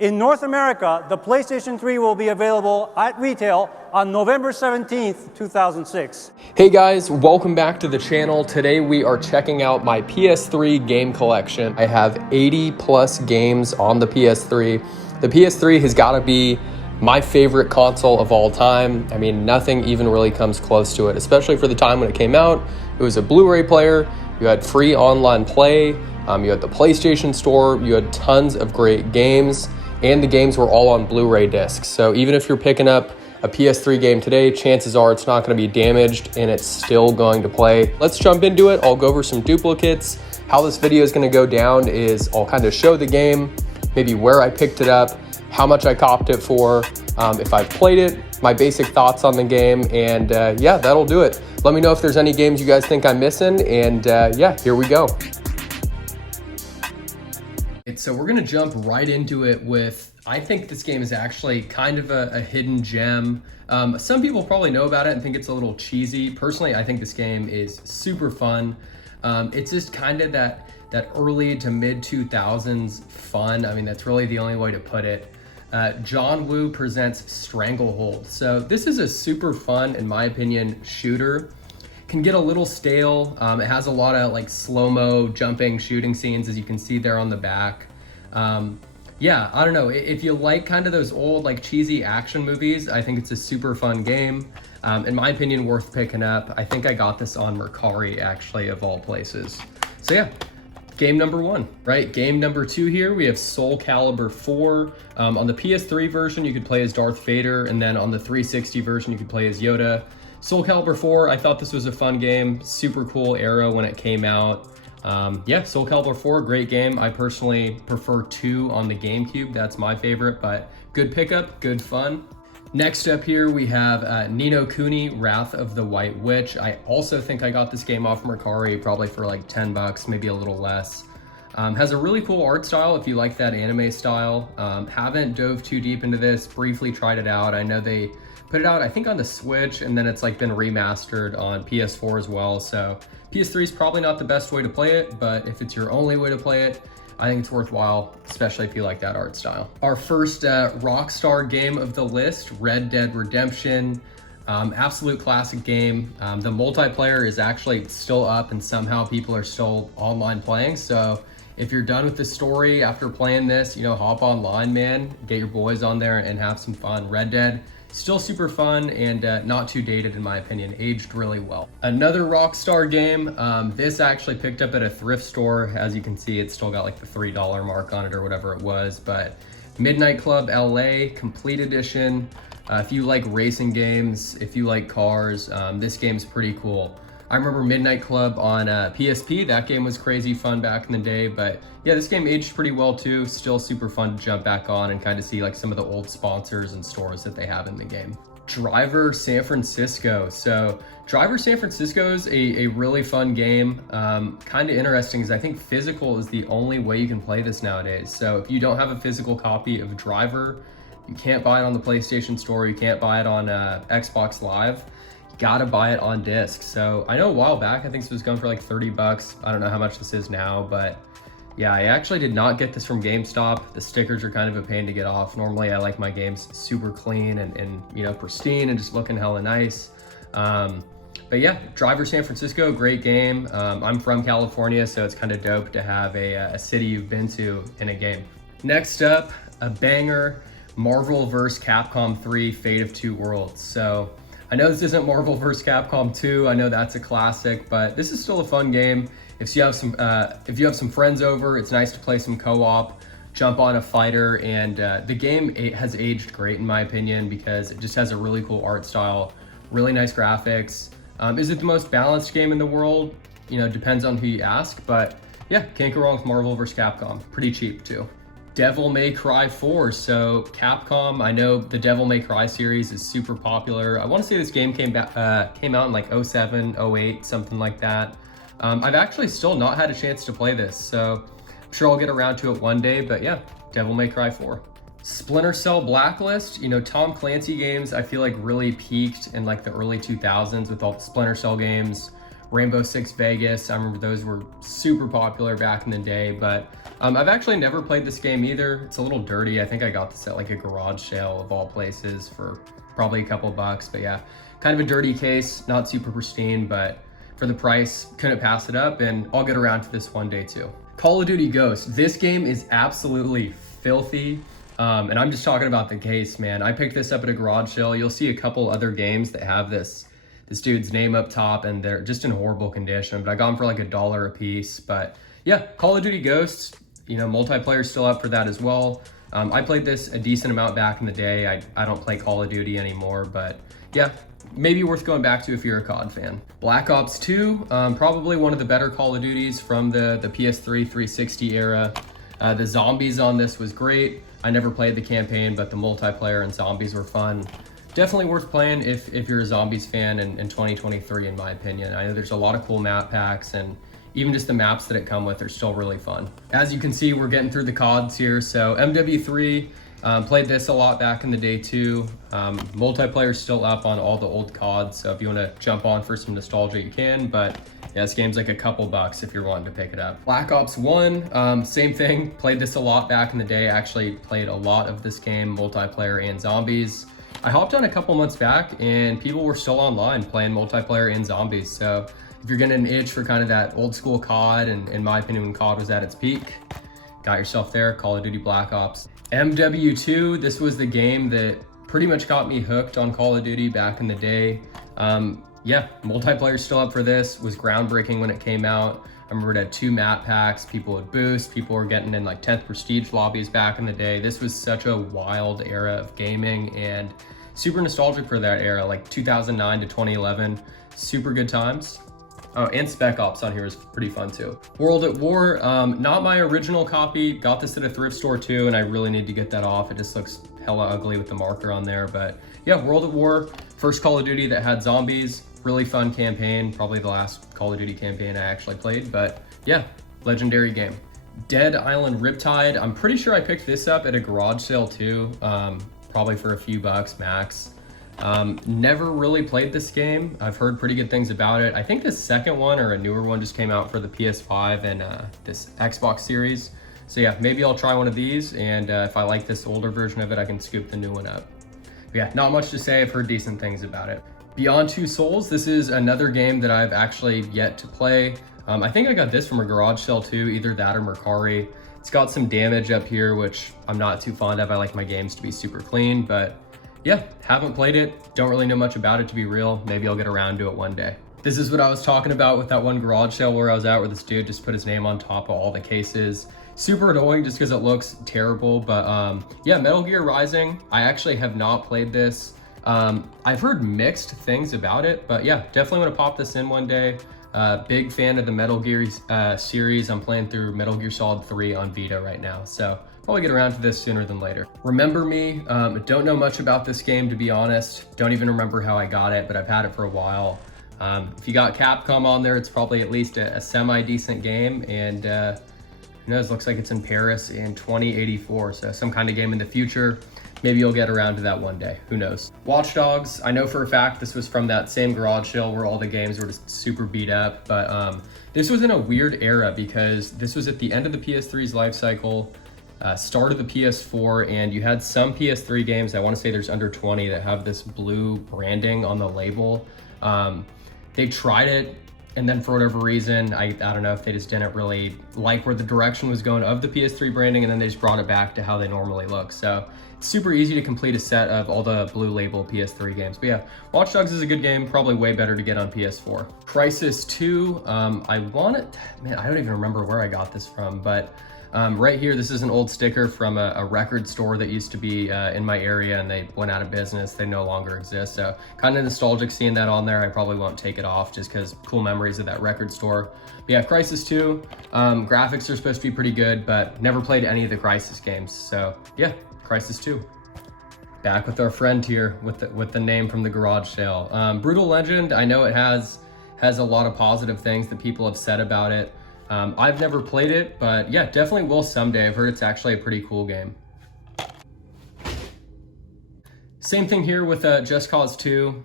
In North America, the PlayStation 3 will be available at retail on November 17th, 2006. Hey guys, welcome back to the channel. Today we are checking out my PS3 game collection. I have 80 plus games on the PS3. The PS3 has got to be my favorite console of all time. I mean, nothing even really comes close to it, especially for the time when it came out. It was a Blu-ray player, you had free online play, you had the PlayStation Store, you had tons of great games, and the games were all on Blu-ray discs. So even if you're picking up a PS3 game today, chances are it's not going to be damaged and it's still going to play. Let's jump into it. I'll go over some duplicates. How this video is going to go down is I'll kind of show the game, maybe where I picked it up, how much I copped it for, if I've played it, my basic thoughts on the game, and yeah, that'll do it. Let me know if there's any games you guys think I'm missing, and yeah, here we go. So we're gonna jump right into it with, I think this game is actually kind of a hidden gem. Some people probably know about it and think it's a little cheesy. Personally, I think this game is super fun. It's just kind of that early to mid 2000s fun. I mean, that's really the only way to put it. John Woo presents Stranglehold. So this is a super fun, in my opinion, shooter. Can get a little stale. It has a lot of like slow-mo jumping shooting scenes, as you can see there on the back. Yeah, I don't know. If you like kind of those old like cheesy action movies, I think it's a super fun game. In my opinion, worth picking up. I think I got this on Mercari, actually, of all places. So yeah, game number one, right? Game number two here, we have Soul Calibur 4. On the PS3 version, you could play as Darth Vader, and then on the 360 version, you could play as Yoda. Soul Calibur 4, I thought this was a fun game, super cool era when it came out. Yeah, Soul Calibur 4, great game. I personally prefer 2 on the GameCube, that's my favorite, but good pickup, good fun. Next up here, we have Ni no Kuni, Wrath of the White Witch. I also think I got this game off Mercari, probably for like 10 bucks, maybe a little less. Has a really cool art style if you like that anime style. Haven't dove too deep into this, briefly tried it out. I know they put it out, I think, on the Switch, and then it's like been remastered on PS4 as well. So PS3 is probably not the best way to play it, but if it's your only way to play it, I think it's worthwhile, especially if you like that art style. Our first Rockstar game of the list, Red Dead Redemption. Absolute classic game. The multiplayer is actually still up and somehow people are still online playing. So if you're done with the story after playing this, you know, hop online, man, get your boys on there and have some fun. Red Dead, still super fun and not too dated in my opinion, aged really well. Another Rockstar game, this I actually picked up at a thrift store. As you can see, it's still got like the $3 mark on it or whatever it was, but Midnight Club LA, Complete Edition. If you like racing games, if you like cars, this game's pretty cool. I remember Midnight Club on PSP, that game was crazy fun back in the day, but yeah, this game aged pretty well too. Still super fun to jump back on and kind of see like some of the old sponsors and stores that they have in the game. Driver San Francisco. So Driver San Francisco is a really fun game. Kind of interesting because I think physical is the only way you can play this nowadays. So if you don't have a physical copy of Driver, you can't buy it on the PlayStation Store, you can't buy it on Xbox Live. Gotta buy it on disc. So I know a while back, I think this was going for like 30 bucks. I don't know how much this is now, but yeah, I actually did not get this from GameStop. The stickers are kind of a pain to get off. Normally I like my games super clean and you know, pristine and just looking hella nice. But yeah, Driver San Francisco, great game. I'm from California, so it's kind of dope to have a city you've been to in a game. Next up, a banger, Marvel vs. Capcom 3, Fate of Two Worlds. So I know this isn't Marvel vs. Capcom 2. I know that's a classic, but this is still a fun game. If you have some friends over, it's nice to play some co-op, jump on a fighter, and the game has aged great in my opinion because it just has a really cool art style, really nice graphics. Is it the most balanced game in the world? You know, depends on who you ask, but yeah, can't go wrong with Marvel vs. Capcom. Pretty cheap too. Devil May Cry 4. So Capcom, I know the Devil May Cry series is super popular. I want to say this game came out in like 07, 08, something like that. I've actually still not had a chance to play this, so I'm sure I'll get around to it one day, but yeah, Devil May Cry 4. Splinter Cell Blacklist, you know, Tom Clancy games I feel like really peaked in like the early 2000s with all the Splinter Cell games, Rainbow Six Vegas. I remember those were super popular back in the day, but I've actually never played this game either. It's a little dirty. I think I got this at like a garage sale of all places for probably a couple bucks, but yeah, kind of a dirty case, not super pristine, but for the price, couldn't pass it up, and I'll get around to this one day too. Call of Duty Ghost. This game is absolutely filthy. And I'm just talking about the case, man. I picked this up at a garage sale. You'll see a couple other games that have this dude's name up top, and they're just in horrible condition, but I got them for like $1 a piece. But yeah, Call of Duty Ghosts, you know, multiplayer's still up for that as well. I played this a decent amount back in the day. I don't play Call of Duty anymore, but yeah, maybe worth going back to if you're a COD fan. Black Ops 2, probably one of the better Call of Duties from the PS3 360 era. The zombies on this was great. I never played the campaign, but the multiplayer and zombies were fun. Definitely worth playing if you're a zombies fan in 2023, in my opinion. I know there's a lot of cool map packs, and even just the maps that it come with are still really fun. As you can see, we're getting through the CODs here. So MW3, played this a lot back in the day too. Multiplayer's still up on all the old CODs, so if you want to jump on for some nostalgia, you can, but yeah, this game's like a couple bucks if you're wanting to pick it up. Black Ops 1, same thing. Played this a lot back in the day. I actually played a lot of this game, multiplayer and zombies. I hopped on a couple months back and people were still online playing multiplayer and zombies. So if you're getting an itch for kind of that old school COD, and in my opinion, when COD was at its peak, got yourself there, Call of Duty Black Ops. MW2, this was the game that pretty much got me hooked on Call of Duty back in the day. Yeah, multiplayer still up for this, was groundbreaking when it came out. I remember it had 2 map packs, people would boost, people were getting in like 10th prestige lobbies back in the day. This was such a wild era of gaming and super nostalgic for that era, like 2009 to 2011, super good times. Oh, and Spec Ops on here is pretty fun too. World at War, not my original copy, got this at a thrift store too, and I really need to get that off. It just looks hella ugly with the marker on there, but yeah, World at War, first Call of Duty that had zombies, really fun campaign, probably the last Call of Duty campaign I actually played, but yeah, legendary game. Dead Island Riptide, I'm pretty sure I picked this up at a garage sale too, probably for a few bucks max. Never really played this game. I've heard pretty good things about it. I think the second one or a newer one just came out for the PS5 and this Xbox series. So yeah, maybe I'll try one of these, and if I like this older version of it, I can scoop the new one up. But yeah, not much to say. I've heard decent things about it. Beyond Two Souls, this is another game that I've actually yet to play. I think I got this from a garage sale too, either that or Mercari. It's got some damage up here, which I'm not too fond of. I like my games to be super clean, but yeah, haven't played it. Don't really know much about it, to be real. Maybe I'll get around to it one day. This is what I was talking about with that one garage sale where I was at, where this dude just put his name on top of all the cases. Super annoying just because it looks terrible, but yeah, Metal Gear Rising. I actually have not played this. I've heard mixed things about it, but yeah, definitely want to pop this in one day. Big fan of the Metal Gear series. I'm playing through Metal Gear Solid 3 on Vita right now, so probably get around to this sooner than later. Remember Me, don't know much about this game, to be honest. Don't even remember how I got it, but I've had it for a while. If you got Capcom on there, it's probably at least a semi-decent game, and who knows, looks like it's in Paris in 2084, so some kind of game in the future. Maybe you'll get around to that one day, who knows. Watch Dogs, I know for a fact this was from that same garage sale where all the games were just super beat up, but this was in a weird era because this was at the end of the PS3's life cycle, start of the PS4, and you had some PS3 games, I want to say there's under 20, that have this blue branding on the label. They tried it, and then for whatever reason, I don't know if they just didn't really like where the direction was going of the PS3 branding, and then they just brought it back to how they normally look. So it's super easy to complete a set of all the blue label PS3 games. But yeah, Watch Dogs is a good game, probably way better to get on PS4. Crysis II, I want it, man, I don't even remember where I got this from, but right here, this is an old sticker from a record store that used to be in my area, and they went out of business. They no longer exist. So kind of nostalgic seeing that on there. I probably won't take it off just because cool memories of that record store. But yeah, Crysis 2, graphics are supposed to be pretty good, but never played any of the Crysis games. So yeah, Crysis 2. Back with our friend here with the name from the garage sale. Brutal Legend, I know it has a lot of positive things that people have said about it. I've never played it, but yeah, definitely will someday. I've heard it's actually a pretty cool game. Same thing here with Just Cause 2.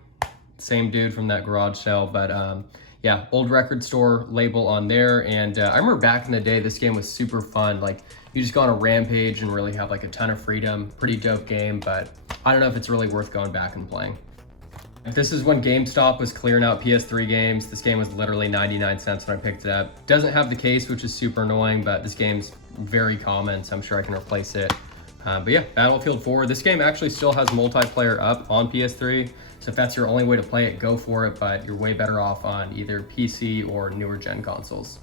Same dude from that garage sale, but yeah, old record store label on there. And I remember back in the day, this game was super fun. Like, you just go on a rampage and really have like a ton of freedom. Pretty dope game, but I don't know if it's really worth going back and playing. This is when GameStop was clearing out PS3 games. This game was literally 99 cents when I picked it up. Doesn't have the case, which is super annoying, but this game's very common, so I'm sure I can replace it. But yeah, Battlefield 4. This game actually still has multiplayer up on PS3, so if that's your only way to play it, go for it, but you're way better off on either PC or newer gen consoles.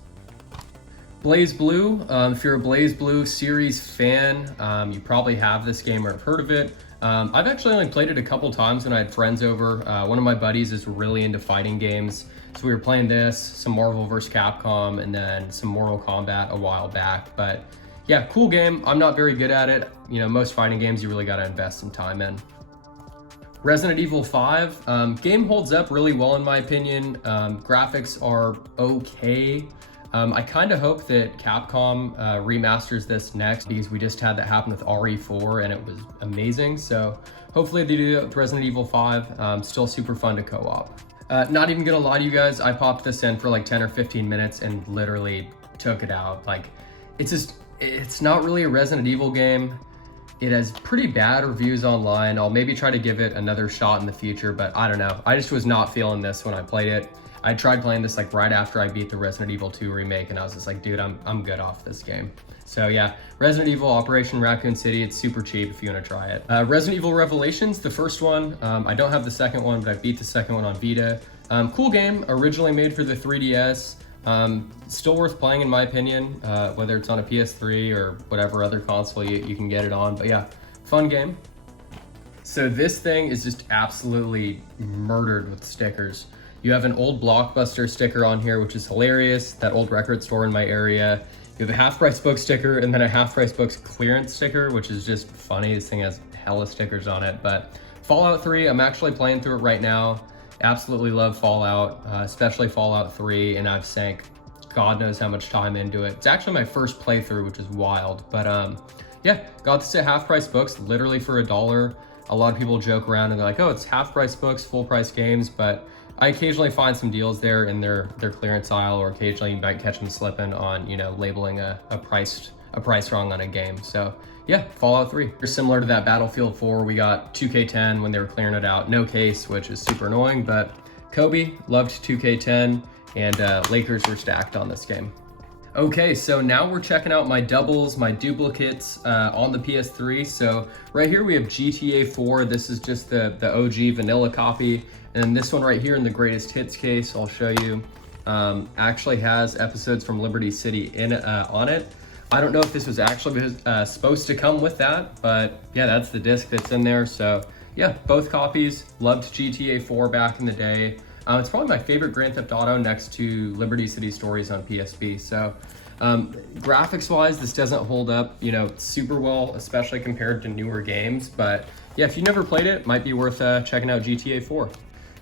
BlazBlue. If you're a BlazBlue series fan, you probably have this game or have heard of it. I've actually only played it a couple times when I had friends over. One of my buddies is really into fighting games, so we were playing this, some Marvel vs. Capcom, and then some Mortal Kombat a while back. But yeah, cool game. I'm not very good at it. You know, most fighting games you really got to invest some time in. Resident Evil 5. Game holds up really well in my opinion. Graphics are okay. I kind of hope that Capcom remasters this next, because we just had that happen with RE4 and it was amazing. So hopefully they do it with Resident Evil 5. Still super fun to co-op. Not even gonna lie to you guys, I popped this in for like 10 or 15 minutes and literally took it out. Like, it's not really a Resident Evil game. It has pretty bad reviews online. I'll maybe try to give it another shot in the future, but I don't know. I just was not feeling this when I played it. I tried playing this like right after I beat the Resident Evil 2 remake, and I was just like, dude, I'm good off this game. So yeah, Resident Evil Operation Raccoon City, it's super cheap if you want to try it. Resident Evil Revelations, the first one. I don't have the second one, but I beat the second one on Vita. Cool game, originally made for the 3DS. Still worth playing in my opinion, whether it's on a PS3 or whatever other console you can get it on. But yeah, fun game. So this thing is just absolutely murdered with stickers. You have an old Blockbuster sticker on here, which is hilarious. That old record store in my area. You have a half price book sticker and then a half price books clearance sticker, which is just funny. This thing has hella stickers on it. But Fallout 3, I'm actually playing through it right now. Absolutely love Fallout, especially Fallout 3, and I've sank God knows how much time into it. It's actually my first playthrough, which is wild. But yeah, got this at half price books, literally for $1. A lot of people joke around and they're like, oh, it's half price books, full price games, but I occasionally find some deals there in their clearance aisle, or occasionally you might catch them slipping on, you know, labeling a price wrong on a game. So yeah, Fallout 3. Similar to that Battlefield 4, we got 2K10 when they were clearing it out. No case, which is super annoying, but Kobe loved 2K10, and Lakers were stacked on this game. Okay, so now we're checking out my doubles, my duplicates on the PS3. So right here we have GTA 4. This is just the OG vanilla copy. And this one right here in the greatest hits case, I'll show you, actually has episodes from Liberty City on it. I don't know if this was actually supposed to come with that, but yeah, that's the disc that's in there. So yeah, both copies. Loved GTA 4 back in the day. It's probably my favorite Grand Theft Auto next to Liberty City Stories on PSP. So graphics wise, this doesn't hold up, you know, super well, especially compared to newer games. But yeah, if you never played it, might be worth checking out GTA 4.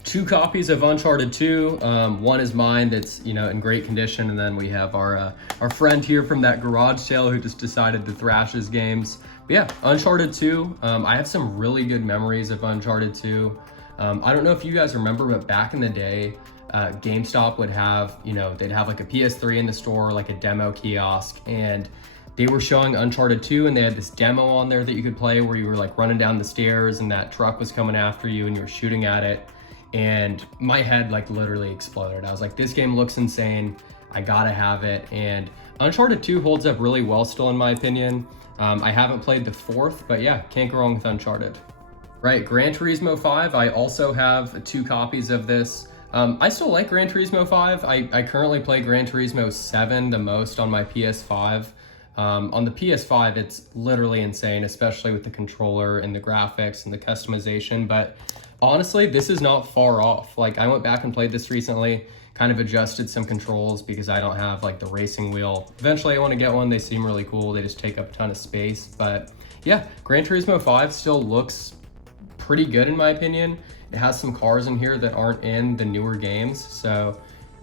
2 copies of Uncharted 2. One is mine, that's, you know, in great condition, and then we have our friend here from that garage sale who just decided to thrash his games. But yeah, Uncharted 2. I have some really good memories of Uncharted 2. I don't know if you guys remember, but back in the day, GameStop would have, you know, they'd have like a PS3 in the store, like a demo kiosk, and they were showing Uncharted 2, and they had this demo on there that you could play where you were like running down the stairs and that truck was coming after you and you were shooting at it. And my head like literally exploded. I was like, this game looks insane. I gotta have it. And Uncharted 2 holds up really well still in my opinion. I haven't played the 4th, but yeah, can't go wrong with Uncharted. Right, Gran Turismo 5, I also have 2 copies of this. I still like Gran Turismo 5. I currently play Gran Turismo 7 the most on my PS5. On the PS5, it's literally insane, especially with the controller and the graphics and the customization. But honestly, this is not far off. Like, I went back and played this recently, kind of adjusted some controls because I don't have like the racing wheel. Eventually I want to get one. They seem really cool. They just take up a ton of space. But yeah, Gran Turismo 5 still looks pretty good in my opinion. It has some cars in here that aren't in the newer games. So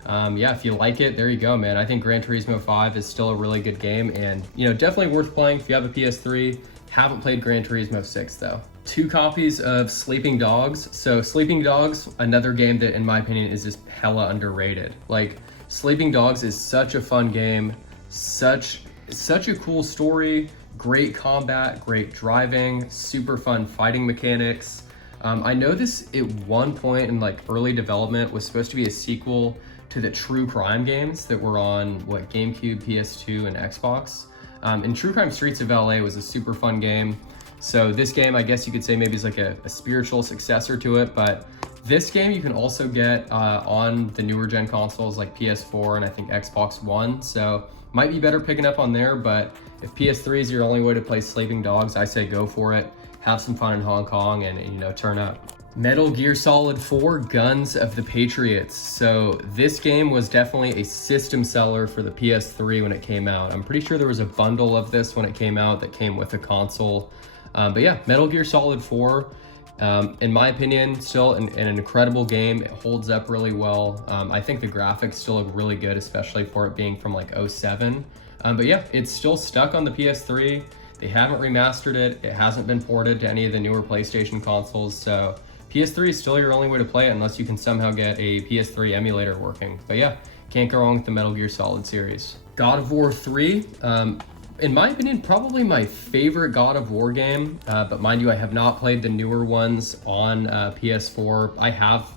yeah, if you like it, there you go, man. I think Gran Turismo 5 is still a really good game, and you know, definitely worth playing if you have a PS3. Haven't played Gran Turismo 6 though. 2 copies of Sleeping Dogs. So Sleeping Dogs, another game that in my opinion is just hella underrated. Like, Sleeping Dogs is such a fun game, such a cool story, great combat, great driving, super fun fighting mechanics. I know this at one point in like early development was supposed to be a sequel to the True Crime games that were on GameCube, PS2, and Xbox. And True Crime Streets of LA was a super fun game. So this game, I guess you could say maybe is like a spiritual successor to it, but this game you can also get on the newer gen consoles like PS4 and I think Xbox One. So might be better picking up on there, but if PS3 is your only way to play Sleeping Dogs, I say go for it. Have some fun in Hong Kong and turn up. Metal Gear Solid 4 Guns of the Patriots. So this game was definitely a system seller for the PS3 when it came out. I'm pretty sure there was a bundle of this when it came out that came with the console. But yeah, Metal Gear Solid 4, in my opinion, still an incredible game. It holds up really well. I think the graphics still look really good, especially for it being from like 07. But yeah, it's still stuck on the PS3. They haven't remastered it. It hasn't been ported to any of the newer PlayStation consoles. So PS3 is still your only way to play it unless you can somehow get a PS3 emulator working. But yeah, can't go wrong with the Metal Gear Solid series. God of War 3, in my opinion, probably my favorite God of War game. But mind you, I have not played the newer ones on PS4. I have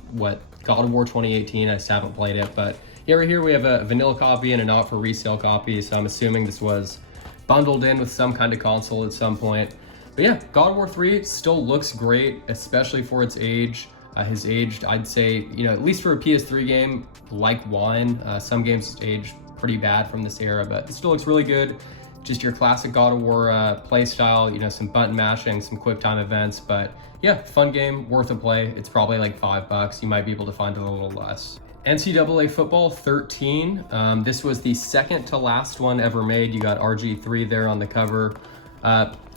God of War 2018, I just haven't played it. But yeah, right here we have a vanilla copy and a not for resale copy. So I'm assuming this was bundled in with some kind of console at some point. But yeah, God of War 3 still looks great, especially for its age. Has aged, I'd say, at least for a PS3 game, like wine. Some games age pretty bad from this era, but it still looks really good. Just your classic God of War play style, some button mashing, some quick time events. But yeah, fun game, worth a play. It's probably like $5. You might be able to find it a little less. NCAA Football 13. This was the second to last one ever made. You got RG3 there on the cover.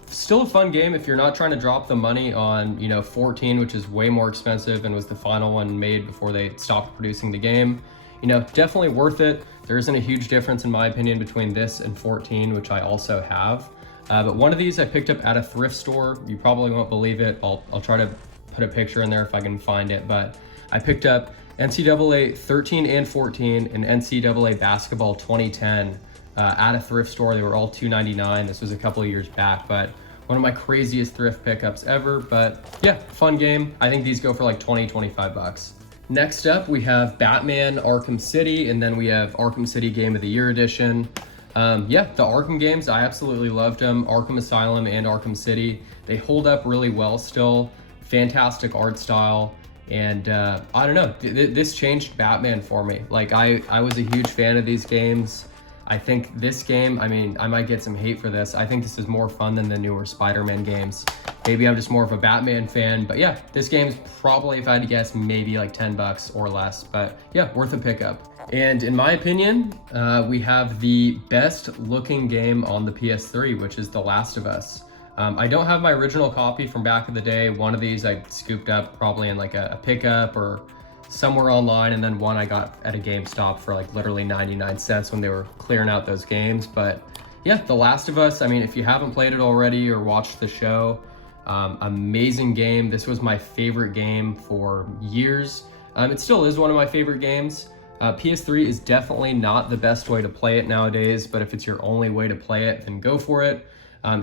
Still a fun game if you're not trying to drop the money on 14, which is way more expensive and was the final one made before they stopped producing the game. Definitely worth it. There isn't a huge difference in my opinion between this and 14, which I also have. But one of these I picked up at a thrift store. You probably won't believe it. I'll try to put a picture in there if I can find it, but I picked up NCAA 13 and 14 and NCAA Basketball 2010 at a thrift store. They were all $2.99. This was a couple of years back, but one of my craziest thrift pickups ever. But yeah, fun game. I think these go for like 20, 25 bucks. Next up, we have Batman Arkham City, and then we have Arkham City Game of the Year Edition. Yeah, the Arkham games, I absolutely loved them. Arkham Asylum and Arkham City. They hold up really well still. Fantastic art style. And I don't know, this changed Batman for me. Like I was a huge fan of these games. I think this game, I might get some hate for this. I think this is more fun than the newer Spider-Man games. Maybe I'm just more of a Batman fan, but yeah, this game's probably, if I had to guess, maybe like 10 bucks or less, but yeah, worth a pickup. And in my opinion, we have the best looking game on the PS3, which is The Last of Us. I don't have my original copy from back in the day. One of these I scooped up probably in like a pickup or somewhere online, and then one I got at a GameStop for like literally 99 cents when they were clearing out those games. But yeah, The Last of Us, if you haven't played it already or watched the show, amazing game. This was my favorite game for years. It still is one of my favorite games. PS3 is definitely not the best way to play it nowadays, but if it's your only way to play it, then go for it.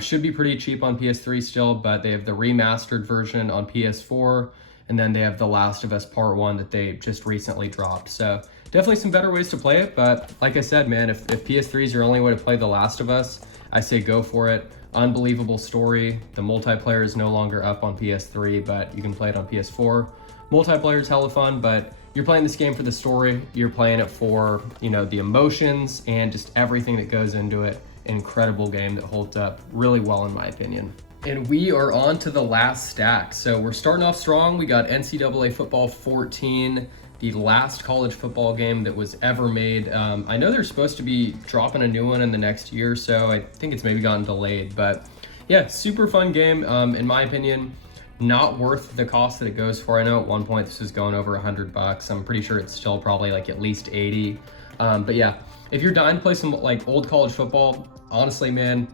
Should be pretty cheap on PS3 still, but they have the remastered version on PS4, and then they have The Last of Us Part 1 that they just recently dropped. So definitely some better ways to play it, but like I said, man, if PS3 is your only way to play The Last of Us, I say go for it. Unbelievable story. The multiplayer is no longer up on PS3, but you can play it on PS4. Multiplayer is hella fun, but you're playing this game for the story. You're playing it for, the emotions and just everything that goes into it. Incredible game that holds up really well in my opinion. And we are on to the last stack. So we're starting off strong. We got NCAA Football 14, the last college football game that was ever made. I know they're supposed to be dropping a new one in the next year or so. I think it's maybe gotten delayed, but yeah, super fun game. In my opinion, not worth the cost that it goes for. I know at one point this was going over $100. I'm pretty sure it's still probably like at least 80. But yeah, if you're dying to play some like old college football, honestly, man,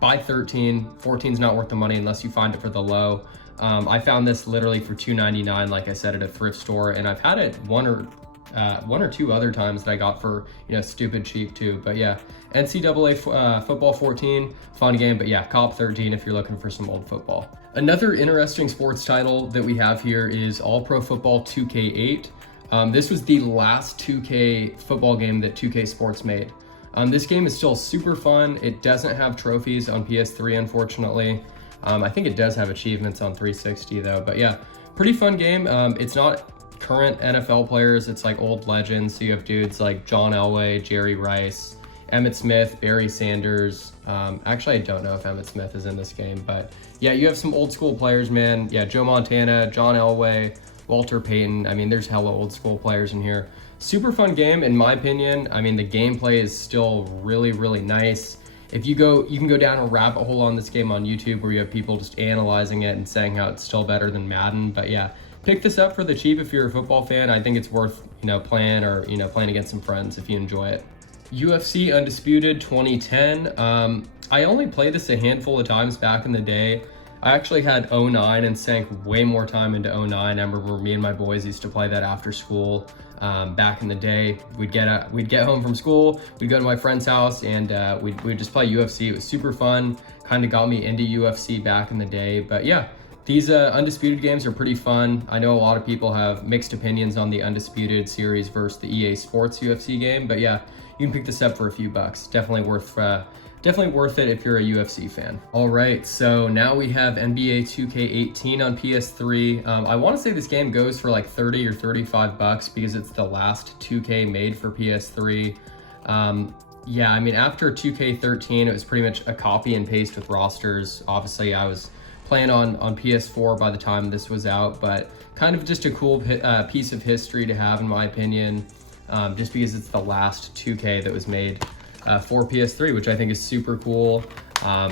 buy 13. 14's not worth the money unless you find it for the low. I found this literally for $2.99, like I said, at a thrift store, and I've had it one or two other times that I got for, you know, stupid cheap too. But yeah, NCAA Football 14, fun game. But yeah, COP 13 if you're looking for some old football. Another interesting sports title that we have here is All Pro Football 2K8. This was the last 2K football game that 2K Sports made. This game is still super fun. It doesn't have trophies on PS3, unfortunately. I think it does have achievements on 360 though, but yeah, pretty fun game. It's not current NFL players, it's like old legends. So you have dudes like John Elway, Jerry Rice, Emmitt Smith, Barry Sanders. Actually, I don't know if Emmitt Smith is in this game, but yeah, you have some old school players, man. Yeah, Joe Montana, John Elway, Walter Payton. I mean, there's hella old school players in here. Super fun game, in my opinion. I mean, the gameplay is still really, really nice. If you can go down a rabbit hole on this game on YouTube where you have people just analyzing it and saying how it's still better than Madden. But yeah, pick this up for the cheap if you're a football fan. I think it's worth, you know, playing, or, you know, playing against some friends if you enjoy it. UFC Undisputed 2010. I only played this a handful of times back in the day. I actually had 09 and sank way more time into 09. I remember me and my boys used to play that after school. Back in the day, we'd get home from school, we'd go to my friend's house, and we'd just play UFC. It was super fun, kind of got me into UFC back in the day. But yeah, these Undisputed games are pretty fun. I know a lot of people have mixed opinions on the Undisputed series versus the EA Sports UFC game, but yeah, you can pick this up for a few bucks. Definitely worth it if you're a UFC fan. All right, so now we have NBA 2K18 on PS3. I want to say this game goes for like 30 or 35 bucks because it's the last 2K made for PS3. Yeah, I mean, after 2K13, it was pretty much a copy and paste with rosters. Obviously, I was playing on PS4 by the time this was out, but kind of just a cool piece of history to have, in my opinion, just because it's the last 2K that was made for PS3, which I think is super cool.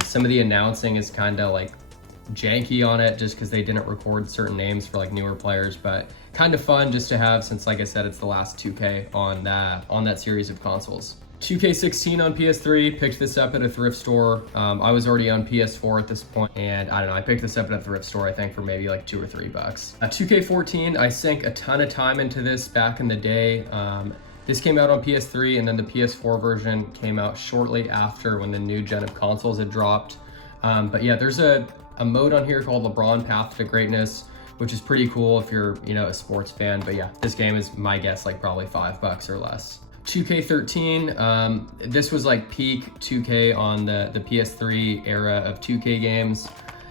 Some of the announcing is kind of like janky on it just because they didn't record certain names for like newer players, but kind of fun just to have, since like I said, it's the last 2K on that series of consoles. 2K16 on PS3, picked this up at a thrift store. I was already on PS4 at this point, and I don't know, I picked this up at a thrift store, I think for maybe like $2 or $3. 2K14, I sank a ton of time into this back in the day. This came out on PS3, and then the PS4 version came out shortly after when the new gen of consoles had dropped. But yeah, there's a mode on here called LeBron Path to Greatness, which is pretty cool if you're, you know, a sports fan. But yeah, this game is, my guess, like probably $5 or less. 2K13, this was like peak 2K on the PS3 era of 2K games.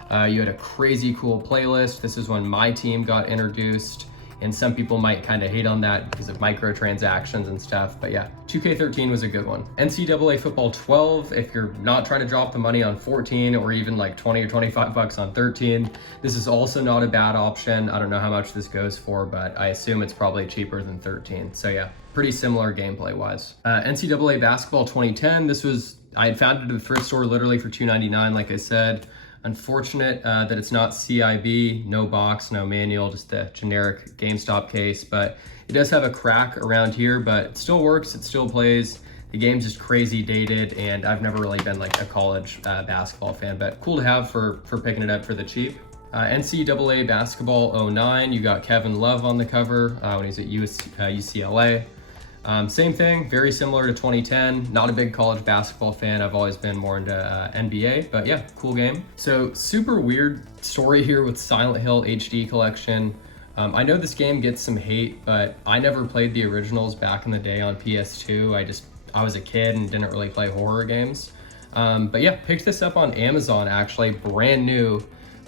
You had a crazy cool playlist. This is when my team got introduced, and some people might kind of hate on that because of microtransactions and stuff, but yeah, 2K13 was a good one. NCAA Football 12, if you're not trying to drop the money on 14 or even like 20 or 25 bucks on 13, this is also not a bad option. I don't know how much this goes for, but I assume it's probably cheaper than 13. So yeah, pretty similar gameplay wise. NCAA Basketball 2010, I had found it at the thrift store literally for $2.99, like I said. Unfortunate that it's not CIB, no box, no manual, just the generic GameStop case, but it does have a crack around here, but it still works, it still plays. The game's just crazy dated, and I've never really been like a college basketball fan, but cool to have for picking it up for the cheap. NCAA Basketball 09, you got Kevin Love on the cover when he's at UCLA. Same thing, very similar to 2010. Not a big college basketball fan. I've always been more into NBA, but yeah, cool game. So super weird story here with Silent Hill HD Collection. I know this game gets some hate, but I never played the originals back in the day on PS2. I was a kid and didn't really play horror games. But yeah, picked this up on Amazon actually, brand new,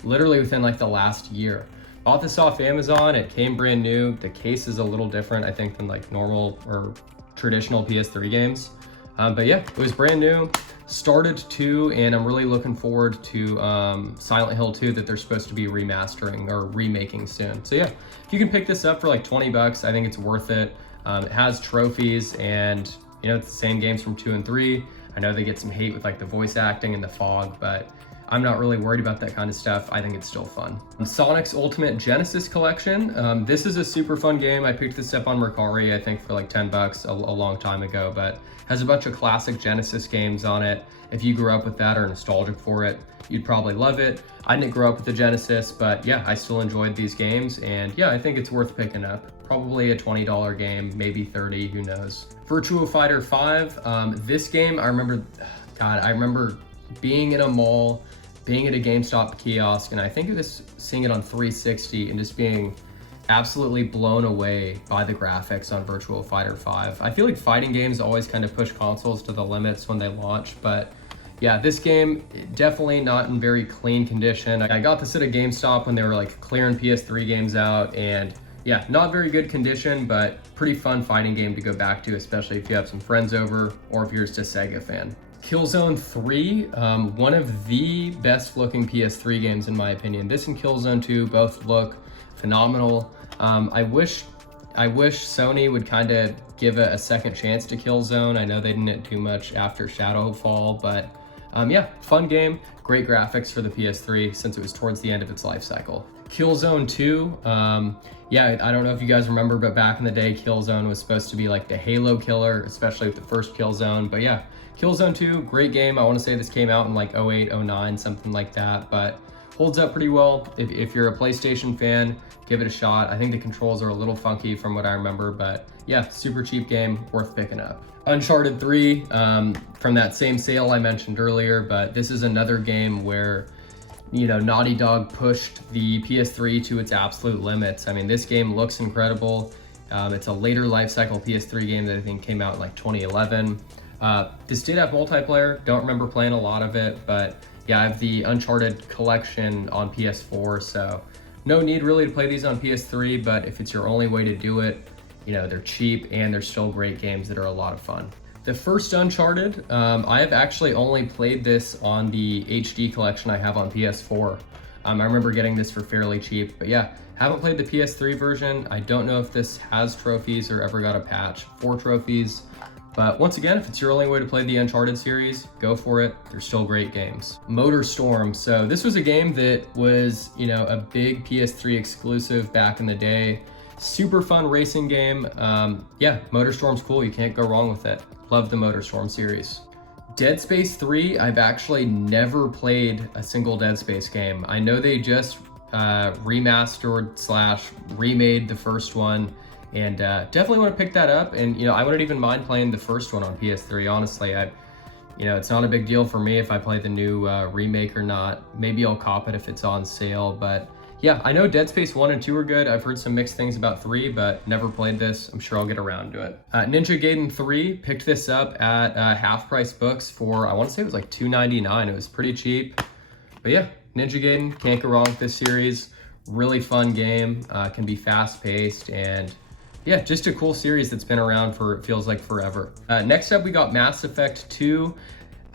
literally within like the last year. Bought this off Amazon, it came brand new. The case is a little different, I think, than like normal or traditional PS3 games. But yeah, it was brand new. Started 2, and I'm really looking forward to Silent Hill 2 that they're supposed to be remastering or remaking soon. So yeah, if you can pick this up for like 20 bucks, I think it's worth it. It has trophies, and you know, it's the same games from 2 and 3. I know they get some hate with like the voice acting and the fog, but I'm not really worried about that kind of stuff. I think it's still fun. Sonic's Ultimate Genesis Collection. This is a super fun game. I picked this up on Mercari, I think for like 10 bucks a long time ago, but has a bunch of classic Genesis games on it. If you grew up with that or nostalgic for it, you'd probably love it. I didn't grow up with the Genesis, but yeah, I still enjoyed these games, and yeah, I think it's worth picking up. Probably a $20 game, maybe 30, who knows. Virtua Fighter 5. This game, I remember being in a mall, being at a GameStop kiosk, and I think it was seeing it on 360 and just being absolutely blown away by the graphics on Virtua Fighter 5. I feel like fighting games always kind of push consoles to the limits when they launch, but yeah, this game, definitely not in very clean condition. I got this at a GameStop when they were like clearing PS3 games out, and yeah, not very good condition, but pretty fun fighting game to go back to, especially if you have some friends over or if you're just a Sega fan. Killzone 3, one of the best looking PS3 games in my opinion. This and Killzone 2 both look phenomenal. I wish Sony would kind of give a second chance to Killzone. I know they didn't do much after Shadowfall, but yeah, fun game, great graphics for the PS3 since it was towards the end of its life cycle. Killzone 2, yeah, I don't know if you guys remember, but back in the day, Killzone was supposed to be like the Halo killer, especially with the first Killzone. But yeah, Killzone 2, great game. I want to say this came out in like 08, 09, something like that, but holds up pretty well. If you're a PlayStation fan, give it a shot. I think the controls are a little funky from what I remember, but yeah, super cheap game, worth picking up. Uncharted 3, from that same sale I mentioned earlier, but this is another game where, you know, Naughty Dog pushed the PS3 to its absolute limits. I mean, this game looks incredible. It's a later lifecycle PS3 game that I think came out in like 2011. This did have multiplayer, don't remember playing a lot of it, but yeah, I have the Uncharted collection on PS4, so no need really to play these on PS3, but if it's your only way to do it, you know, they're cheap and they're still great games that are a lot of fun. The first Uncharted, I have actually only played this on the HD collection I have on PS4. I remember getting this for fairly cheap, but yeah, haven't played the PS3 version. I don't know if this has trophies or ever got a patch for trophies, but once again, if it's your only way to play the Uncharted series, go for it. They're still great games. MotorStorm. So this was a game that was, you know, a big PS3 exclusive back in the day. Super fun racing game. Yeah, MotorStorm's cool. You can't go wrong with it. Love the MotorStorm series. Dead Space 3, I've actually never played a single Dead Space game. I know they just remastered / remade the first one, and definitely want to pick that up. And you know, I wouldn't even mind playing the first one on PS3. Honestly, you know, it's not a big deal for me if I play the new remake or not. Maybe I'll cop it if it's on sale, but yeah, I know Dead Space 1 and 2 are good. I've heard some mixed things about 3, but never played this. I'm sure I'll get around to it. Ninja Gaiden 3, picked this up at Half Price Books for, I want to say it was like $2.99. It was pretty cheap. But yeah, Ninja Gaiden, can't go wrong with this series. Really fun game, can be fast paced, and yeah, just a cool series that's been around for, it feels like forever. Next up, we got Mass Effect 2.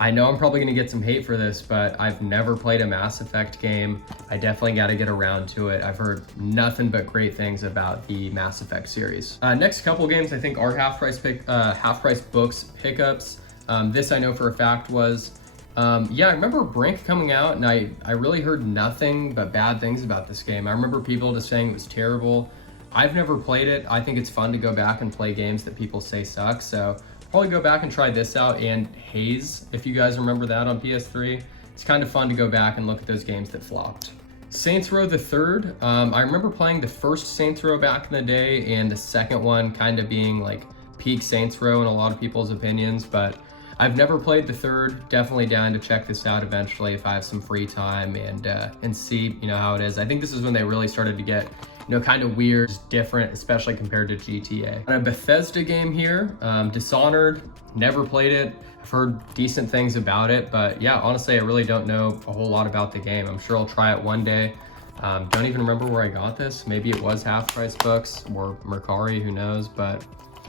I know I'm probably gonna get some hate for this, but I've never played a Mass Effect game. I definitely gotta get around to it. I've heard nothing but great things about the Mass Effect series. Next couple games I think are Half Price Books pickups. This I know for a fact was, yeah, I remember Brink coming out, and I really heard nothing but bad things about this game. I remember people just saying it was terrible. I've never played it. I think it's fun to go back and play games that people say suck, so probably go back and try this out, and Haze, if you guys remember that on PS3. It's kind of fun to go back and look at those games that flopped. Saints Row the Third. I remember playing the first Saints Row back in the day, and the second one kind of being like peak Saints Row in a lot of people's opinions, but I've never played the third. Definitely down to check this out eventually if I have some free time and see, you know, how it is. I think this is when they really started to get, you know, kind of weird, different, especially compared to GTA. And a Bethesda game here, Dishonored, never played it. I've heard decent things about it, but yeah, honestly, I really don't know a whole lot about the game. I'm sure I'll try it one day. Don't even remember where I got this. Maybe it was Half Price Books or Mercari, who knows, but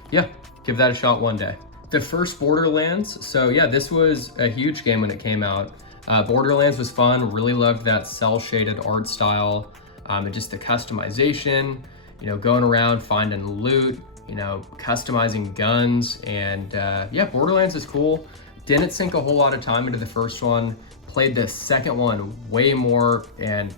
yeah, give that a shot one day. The first Borderlands. So yeah, this was a huge game when it came out. Borderlands was fun, really loved that cel-shaded art style. And just the customization, you know, going around finding loot, you know, customizing guns, and yeah, Borderlands is cool. Didn't sink a whole lot of time into the first one, played the second one way more, and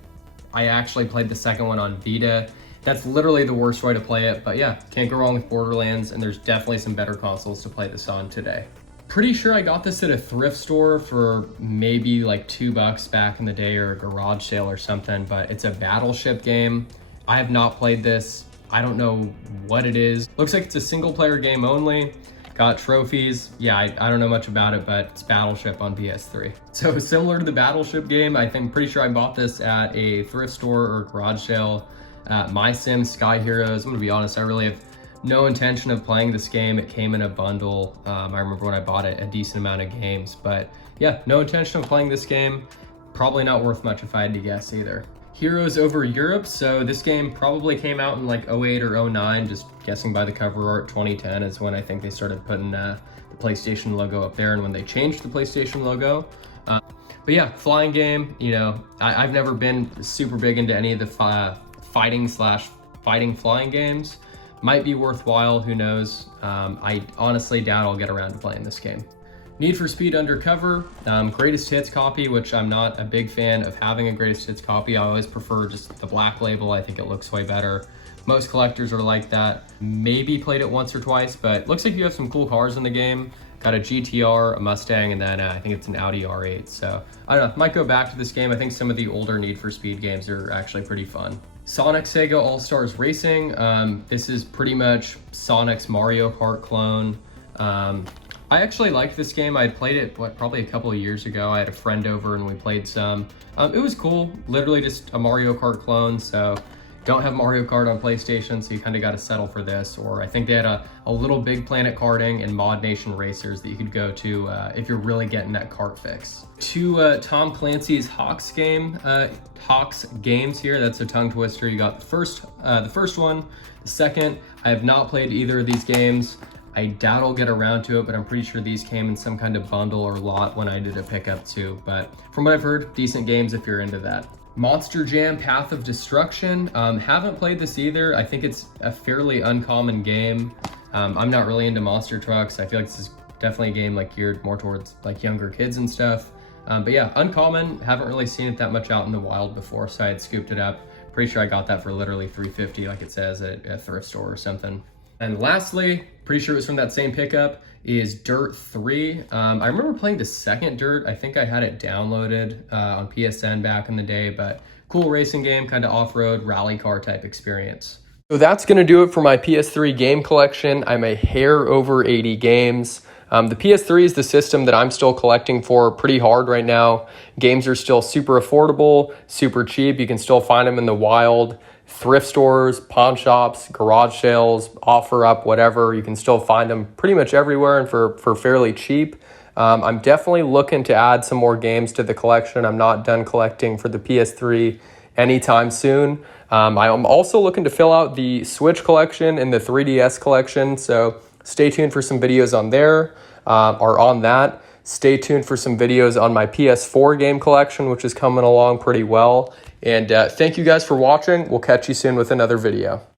I actually played the second one on Vita. That's literally the worst way to play it, but yeah, can't go wrong with Borderlands, and there's definitely some better consoles to play this on today. Pretty sure I got this at a thrift store for maybe like $2 back in the day, or a garage sale or something, but it's a Battleship game. I have not played this. I don't know what it is. Looks like it's a single player game only. Got trophies. Yeah, I don't know much about it, but it's Battleship on PS3. So similar to the Battleship game, pretty sure I bought this at a thrift store or garage sale. My Sims Sky Heroes. I'm gonna be honest, I really have no intention of playing this game. It came in a bundle. I remember when I bought it, a decent amount of games, but yeah, no intention of playing this game. Probably not worth much if I had to guess either. Heroes over Europe. So this game probably came out in like 08 or 09, just guessing by the cover art. 2010 is when I think they started putting the PlayStation logo up there, and when they changed the PlayStation logo. But yeah, flying game. You know, I've never been super big into any of the fighting flying games. Might be worthwhile, who knows. I honestly doubt I'll get around to playing this game. Need for Speed Undercover, greatest hits copy, which I'm not a big fan of having a greatest hits copy. I always prefer just the black label. I think it looks way better. Most collectors are like that. Maybe played it once or twice, but looks like you have some cool cars in the game. Got a GTR, a Mustang, and then I think it's an Audi R8. So I don't know, might go back to this game. I think some of the older Need for Speed games are actually pretty fun. Sonic Sega All-Stars Racing. This is pretty much Sonic's Mario Kart clone. I actually liked this game. I had played it, probably a couple of years ago. I had a friend over and we played some. It was cool, literally just a Mario Kart clone. So don't have Mario Kart on PlayStation, so you kind of got to settle for this. Or I think they had a Little Big Planet Karting and Mod Nation Racers that you could go to if you're really getting that kart fix. Two Tom Clancy's Hawks games here. That's a tongue twister. You got the first one. The second, I have not played either of these games. I doubt I'll get around to it, but I'm pretty sure these came in some kind of bundle or lot when I did a pickup too. But from what I've heard, decent games if you're into that. Monster Jam Path of Destruction. Haven't played this either. I think it's a fairly uncommon game. I'm not really into monster trucks. I feel like this is definitely a game like geared more towards like younger kids and stuff. But yeah, uncommon. Haven't really seen it that much out in the wild before, so I had scooped it up. Pretty sure I got that for literally $3.50, like it says at a thrift store or something. And lastly, pretty sure it was from that same pickup, is Dirt 3. I remember playing the second Dirt. I think I had it downloaded on PSN back in the day, but cool racing game, kind of off-road rally car type experience. So that's gonna do it for my PS3 game collection. I'm a hair over 80 games. The PS3 is the system that I'm still collecting for pretty hard right now. Games are still super affordable, super cheap. You can still find them in the wild. Thrift stores, pawn shops, garage sales, offer up, whatever. You can still find them pretty much everywhere and for fairly cheap. I'm definitely looking to add some more games to the collection. I'm not done collecting for the PS3 anytime soon. I'm also looking to fill out the Switch collection and the 3DS collection, so stay tuned for some videos on there, or on that. Stay tuned for some videos on my PS4 game collection, which is coming along pretty well. And thank you guys for watching. We'll catch you soon with another video.